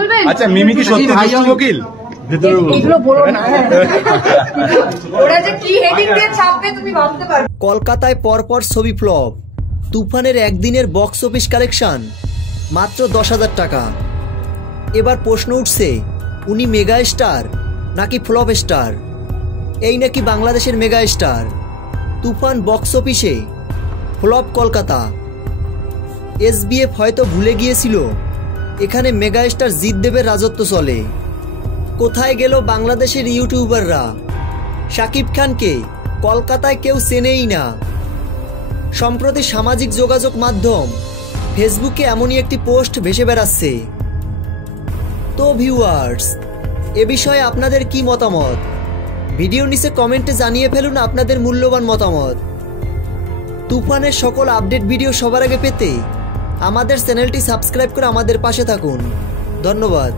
বলবেন? আচ্ছা মিমি কি সত্যি দুষ্টু কোকিল? এগুলো বলো না, ওরা যে কি হেডিং দিয়ে ছাপবে তুমি ভাবতে পারবে। কলকাতায় পরপর ছবি ফ্লপ, তুফানের একদিনের বক্স অফিস কালেকশন মাত্র 10,000 টাকা। এবার প্রশ্ন উঠছে, উনি মেগা স্টার নাকি ফ্লপ স্টার? এই নাকি বাংলাদেশের মেগা স্টার। তুফান বক্স অফিসে ফ্লপ কলকাতা। এসবিএফ হয়তো ভুলে গিয়েছিল এখানে মেগা স্টার জিৎ দেবের রাজত্ব চলে। কোথায় গেল বাংলাদেশের ইউটিউবাররা? শাকিব খানকে কলকাতায় কেউ চেনেই না। সম্প্রতি সামাজিক যোগাযোগ মাধ্যম ফেসবুকে এমনই একটি পোস্ট ভেসে বেড়াচ্ছে। তো ভিউয়ার্স, এ বিষয়ে আপনাদের কি মতামত? ভিডিও নিচে কমেন্টে জানিয়ে ফেলুন আপনাদের মূল্যবান মতামত। তুফানের সকল আপডেট ভিডিও সবার আগে পেতে আমাদের চ্যানেলটি সাবস্ক্রাইব করে আমাদের পাশে থাকুন। ধন্যবাদ।